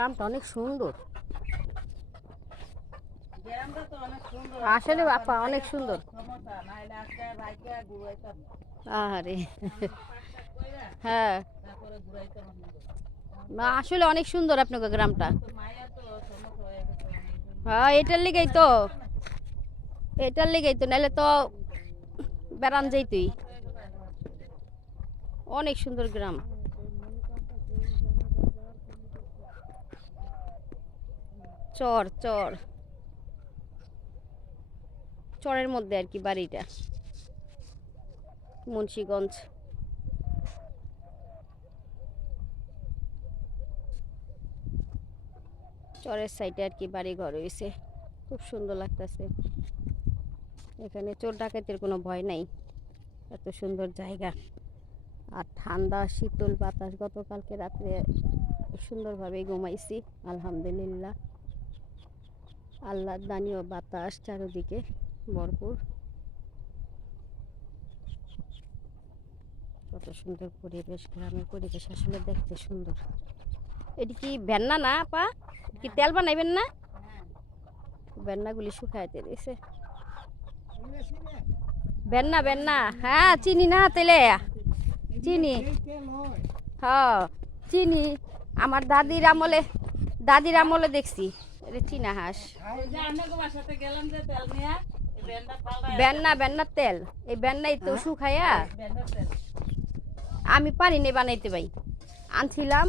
গ্রামটা অনেক সুন্দর। আসলে বাপা অনেক সুন্দর। আরে হ্যাঁ। না আসলে অনেক সুন্দর আপনাকে গ্রামটা। হয়ে এটার লেগেই তো। এটার লেগেই তো নাহলে তো বেড়ান যাইতুই। অনেক সুন্দর গ্রাম। চর চর। চরের মধ্যে আর কি বাড়িটা। মুন্সীগঞ্জ। চরের সাইডে আর কি বাড়ি ঘর হয়েছে খুব সুন্দর লাগতেছে। এখানে চোর ডাকাতের কোনো ভয় নাই। এত সুন্দর জায়গা। আর ঠান্ডা, শীতল বাতাস গতকালকে রাত্রে সুন্দরভাবে ঘুমাইছি, আলহামদুলিল্লাহ। আল্লাহর দানীয় বাতাস চারিদিকে ভরপুর। কত সুন্দর পরিবেশ, গ্রামের পরিবেশ আসলে দেখতে সুন্দর। এটি কি ভেন্না না পা কি তেল বানাইবেন না? বেন্নাগুলি শুকাইতে দিয়েছে বেন্না বেন্না হ্যাঁ চিনি না তেলে। চিনি। হ, চিনি। আমার দাদির আমলে দাদির আমলে দেখছি। চীনা হাঁস। বেন্না বেন্নার তেল। এই বেন্নাই তো শুকাইয়া আমি পারি নি বানাইতে ভাই। আনছিলাম।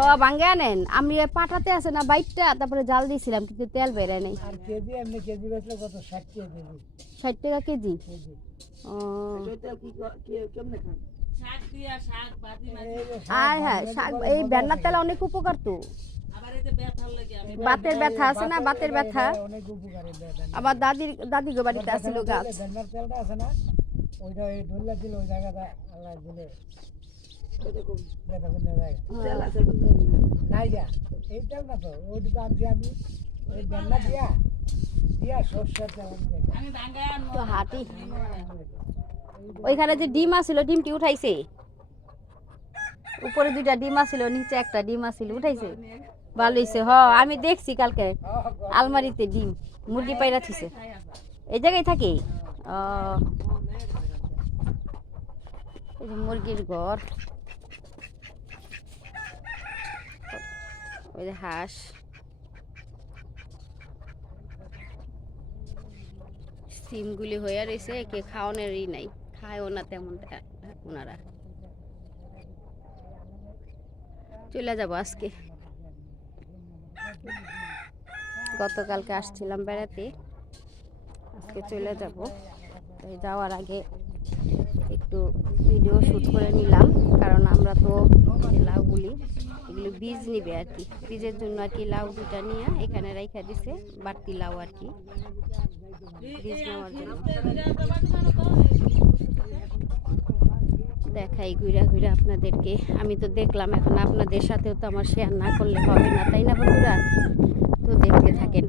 ও ভাঙ্গে আনেন আমি পাটাতে আছে না বাইকটা তারপরে জাল দিয়েছিলাম কিন্তু তেল বেরোয় নাই। আর কেজি এমনি কেজি বেচলে কত? ষাট টাকা কেজি। ষাট টাকা কেজি? কেজি। ও। হ্যাঁ শাক এই বেন্নার তেল অনেক উপকার তো। আবার এই যে ব্যথার লাগে আমি বাতের ব্যথা আছে না? বাতের ব্যথা। আমার দাদির দাদি গো বাড়িতে আসছিল গাছ। বেন্নার তেলটা আছে না? ওইটা ওই ডুল্লা দিল ওই জায়গাটা আল্লাহ দিলে ব্যথা কোনো জায়গা নাই যা। এই তেল না। তো হাঁটি। ওইখানে যে ডিম আছিল, ডিমটি উঠাইছে। উপরে দুইটা ডিম আছিল, নিচে একটা ডিম আছিল, উঠাইছে। ভালো হইছে। হ, আমি দেখছি কালকে আলমারিতে ডিম, মুরগি পাইরা থিছে এই জায়গায় থাকে? এই মুরগির ঘর। ওই যে হাঁস। সিমগুলি হয়ে রয়েছে কে খাওয়ানোরই নাই। খায়ও না তেমন ওনারা। চলে যাব আজকে। গতকালকে আসছিলাম বেড়াতে, আজকে চলে যাব। তাই যাওয়ার আগে একটু ভিডিও শ্যুট করে নিলাম, কারণ আমরা তো লাউগুলি, এগুলো বীজ নিবে আর কি। বীজের জন্য আর কি লাউ দুটা নিয়ে এখানে রাইখা দিছে, বাড়তি লাউ আর কি। বীজ নেওয়ার জন্য। দেখাই, ঘুরা ঘুরা আপনাদেরকে। আমি তো দেখলাম, এখন আপনাদের সাথেও তো আমার শেয়ার না করলে হবে না, তাই না বন্ধুরা? তো দেখতে থাকেন।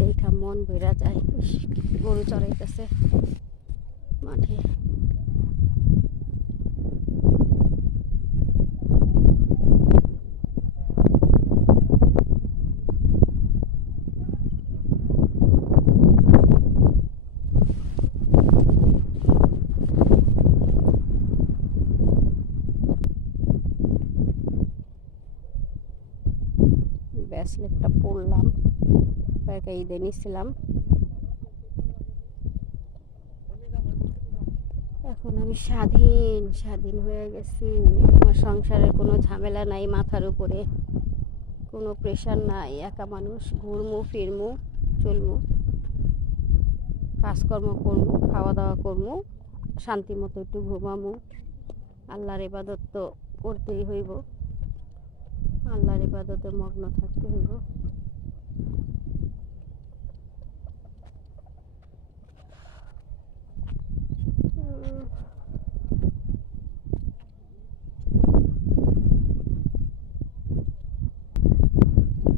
দেখা মন ভরা যায় গরু চড়াইতেছে মাঠে। ব্রেসলেটটা পরলাম কয়েকটা ঈদে নিছিলাম। এখন আমি স্বাধীন স্বাধীন হয়ে গেছি। আমার সংসারের কোনো ঝামেলা নাই মাথার উপরে। কোনো প্রেশার নাই, একা মানুষ, ঘুরমু, ফিরমু, চলমু। কাজকর্ম করমু খাওয়া দাওয়া করমু শান্তি মতো একটু ঘুমামু। আল্লাহর ইবাদত তো করতেই হইব। আল্লাহর ইবাদতে মগ্ন থাকতে হইব।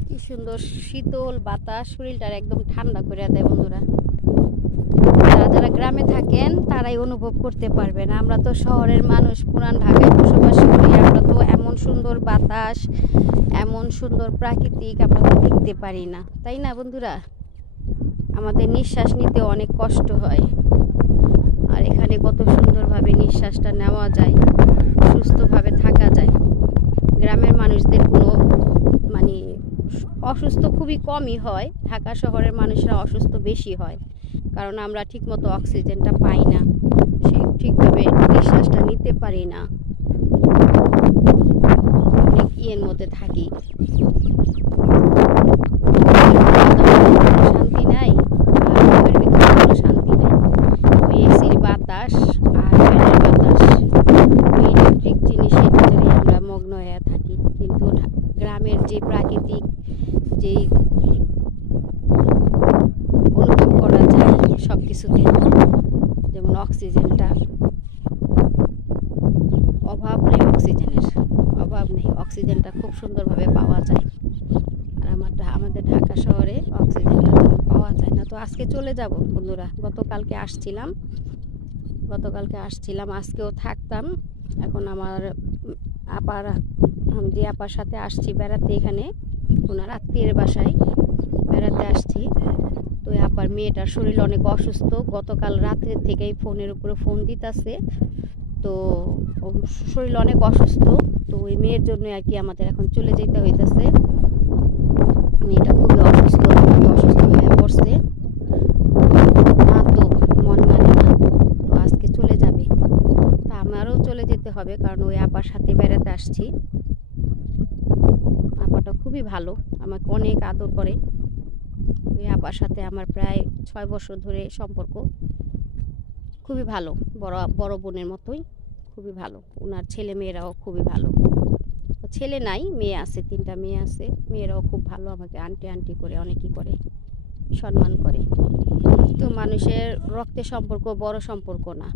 কি সুন্দর শীতল বাতাস, শরীরটার একদম ঠান্ডা করে দেয় বন্ধুরা। গ্রামে থাকেন, তারাই অনুভব করতে পারবেন আমরা তো শহরের মানুষ, পুরান ঢাকায় বসবাস করি, আমরা তো এমন সুন্দর বাতাস, এমন সুন্দর প্রাকৃতিক আমরা তো দেখতে পারি না। তাই না বন্ধুরা? আমাদের নিঃশ্বাস নিতে অনেক কষ্ট হয়। আর এখানে কত সুন্দরভাবে নিঃশ্বাসটা নেওয়া যায়, সুস্থভাবে থাকা যায়। গ্রামের মানুষদের কোনো মানে অসুস্থ খুবই কমই হয়, ঢাকা শহরের মানুষরা অসুস্থ বেশি হয়। কারণ আমরা ঠিকমতো অক্সিজেনটা পাই না। সে ঠিকভাবে নিঃশ্বাসটা নিতে পারি না। অনেক ইয়ের মধ্যে থাকি। শান্তি নাই বাতাস আর বাতাস ইলেকট্রিক জিনিসের ভিতরে আমরা মগ্ন হয়ে থাকি। কিন্তু গ্রামের যে প্রাকৃতিক যেই অনুভব করা যায় সব কিছুতে যেমন অক্সিজেনটা অভাব নেই অক্সিজেনের। অভাব নেই, অক্সিজেনটা খুব সুন্দরভাবে পাওয়া যায়। আর আমার আমাদের ঢাকা শহরে অক্সিজেনটা পাওয়া যায় না। তো আজকে চলে যাব বন্ধুরা। গতকালকে আসছিলাম। গতকালকে আসছিলাম, আজকেও থাকতাম। এখন আমার আপার, আমি আপার সাথে আসছি বেড়াতে এখানে, ওনার আত্মীয়ের বাসায় বেড়াতে আসছি। তো আপার মেয়েটার শরীর অনেক অসুস্থ। গতকাল রাত্রে থেকেই ফোনের উপরে ফোন দিতেছে। তো শরীর অনেক অসুস্থ। তো ওই মেয়ের জন্য আর কি আমাদের এখন চলে যেতে হইতেছে। মেয়েটা খুবই অসুস্থ অসুস্থ হয়ে পড়ছে। না তো মন মানে না, তো আজকে চলে যাবে। তা আমারও চলে যেতে হবে কারণ ওই আপার সাথে বেড়াতে আসছি। আপাটা খুবই ভালো, আমাকে অনেক আদর করে। ওই আপার সাথে আমার প্রায় ছয় বছর ধরে সম্পর্ক। খুবই ভালো, বড় বড় বোনের মতোই খুবই ভালো। ওনার ছেলে মেয়েরাও খুবই ভালো। ছেলে নাই, মেয়ে আছে, তিনটা মেয়ে আছে। মেয়েরাও খুব ভালো, আমাকে আন্টি আন্টি করে, অনেকই করে, সম্মান করে। তো মানুষের রক্তের সম্পর্ক বড় সম্পর্ক না।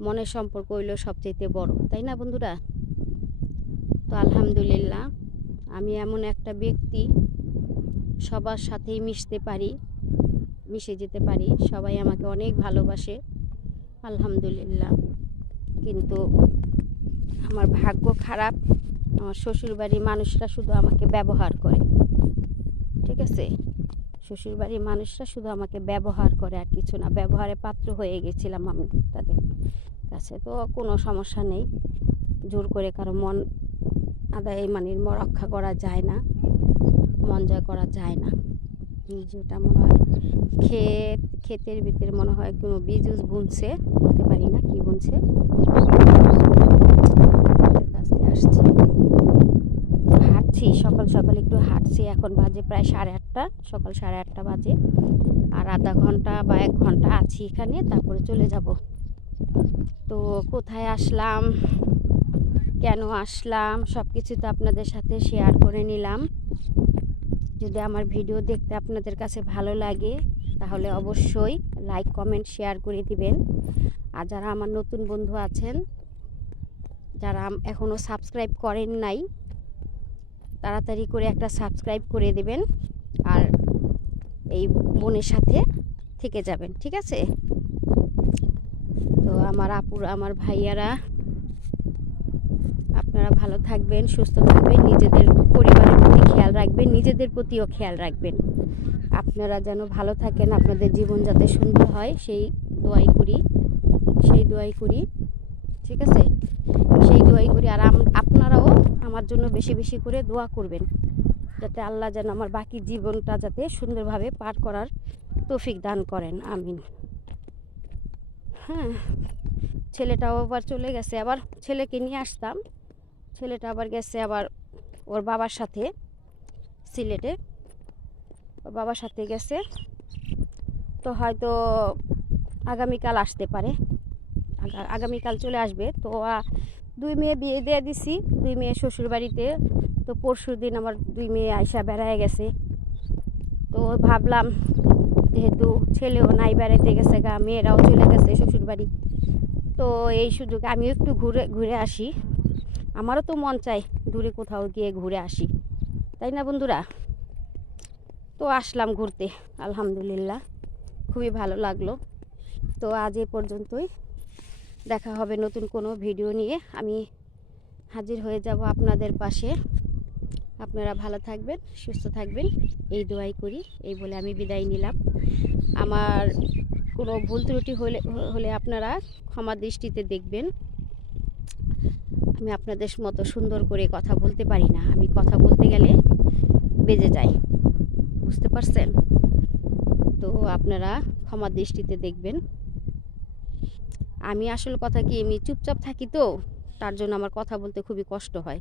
মনের সম্পর্ক হইল সবচেয়ে বড়, তাই না বন্ধুরা? তো আলহামদুলিল্লাহ, আমি এমন একটা ব্যক্তি সবার সাথেই মিশতে পারি, মিশে যেতে পারি। সবাই আমাকে অনেক ভালোবাসে, আলহামদুলিল্লাহ। কিন্তু আমার ভাগ্য খারাপ, আমার শ্বশুরবাড়ির মানুষরা শুধু আমাকে ব্যবহার করে। ঠিক আছে? শ্বশুরবাড়ির মানুষরা শুধু আমাকে ব্যবহার করে আর কিছু না। ব্যবহারে পাত্র হয়ে গেছিলাম আমি তাদের কাছে। তো কোনো সমস্যা নেই। জোর করে কারও মন আদায় মানে রক্ষা করা যায় না। মন জয় করা যায় না। যেটা মনে হয় ক্ষেত, ক্ষেতের ভিতরে মনে হয় কোনো বীজ উজ বুনছে, বলতে পারি না কি বুনছে। আসছি। হাঁটছি, সকাল সকাল একটু হাঁটছি, এখন বাজে প্রায় সাড়ে আটটা, সকাল সাড়ে আটটা বাজে। আর আধা ঘণ্টা বা এক ঘণ্টা আছি এখানে, তারপরে চলে যাব। তো কোথায় আসলাম? কেন আসলাম? সব কিছু তো আপনাদের সাথে শেয়ার করে নিলাম। যদি আমার ভিডিও দেখতে আপনাদের কাছে ভালো লাগে, তাহলে অবশ্যই লাইক কমেন্ট শেয়ার করে দিবেন। আর যারা আমার নতুন বন্ধু আছেন, যারা এখনও সাবস্ক্রাইব করেন নাই, তাড়াতাড়ি করে একটা সাবস্ক্রাইব করে দেবেন আর এই বোনের সাথে থেকে যাবেন, ঠিক আছে? তো আমার আপুর, আমার ভাইয়ারা আপনারা ভালো থাকবেন, সুস্থ থাকবেন, নিজেদের পরিবারের প্রতি খেয়াল রাখবেন, নিজেদের প্রতিও খেয়াল রাখবেন। আপনারা যেন ভালো থাকেন, আপনাদের জীবন যাতে সুন্দর হয়, সেই দোয়াই করি, সেই দোয়াই করি, ঠিক আছে? সেই দোয়াই করি আর আপনারাও আমার জন্য বেশি বেশি করে দোয়া করবেন, যাতে আল্লাহ যেন আমার বাকি জীবনটা যাতে সুন্দরভাবে পার করার তৌফিক দান করেন, আমিন। হ্যাঁ ছেলেটাও আবার চলে গেছে, আবার ছেলেকে নিয়ে আসতাম। ছেলেটা আবার গেছে আবার ওর বাবার সাথে সিলেটে। ওর বাবার সাথে গেছে। তো হয়তো আগামীকাল আসতে পারে। আগা- আগামীকাল চলে আসবে। তো দুই মেয়ে বিয়ে দিয়ে দিছি। দুই মেয়ে শ্বশুর বাড়িতে তো পরশু দিন আমার দুই মেয়ে আয়সা বেড়ায় গেছে। তো ভাবলাম যেহেতু ছেলেও নাই, বেড়াইতে গেছে গা, মেয়েরাও চলে গেছে শ্বশুর বাড়ি তো এই সুযোগে আমিও একটু ঘুরে ঘুরে আসি। আমারও তো মন চায় দূরে কোথাও গিয়ে ঘুরে আসি। তাই না বন্ধুরা? তো আসলাম ঘুরতে, আলহামদুলিল্লাহ। খুবই ভালো লাগল। তো আজ এ পর্যন্তই। দেখা হবে নতুন কোনো ভিডিও নিয়ে। আমি হাজির হয়ে যাব আপনাদের পাশে। আপনারা ভালো থাকবেন, সুস্থ থাকবেন। এই দোয়াই করি, এই বলে আমি বিদায় নিলাম। আমার কোনো ভুল ত্রুটি হলে হলে আপনারা ক্ষমা দৃষ্টিতে দেখবেন। আমি আপনাদের মতো সুন্দর করে কথা বলতে পারি না। আমি কথা বলতে গেলে বেজে যাই। বুঝতে পারছেন? তো আপনারা ক্ষমা দৃষ্টিতে দেখবেন। আমি আসল কথা কি, আমি চুপচাপ থাকি তো, তার জন্য আমার কথা বলতে খুবই কষ্ট হয়।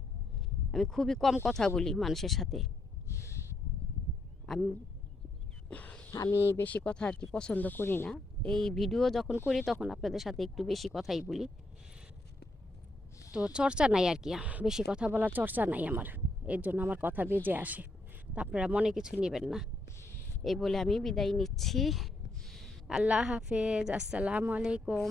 আমি খুবই কম কথা বলি মানুষের সাথে। আমি আমি বেশি কথা আর কি পছন্দ করি না। এই ভিডিও যখন করি, তখন আপনাদের সাথে একটু বেশি কথাই বলি। তো চর্চা নাই আর কি, বেশি কথা বলার চর্চা নাই আমার, এর জন্য আমার কথা বেজে আসে। তা আপনারা মনে কিছু নেবেন না। এই বলে আমি বিদায় নিচ্ছি। আল্লাহ হাফেজ, আসসালামু আলাইকুম।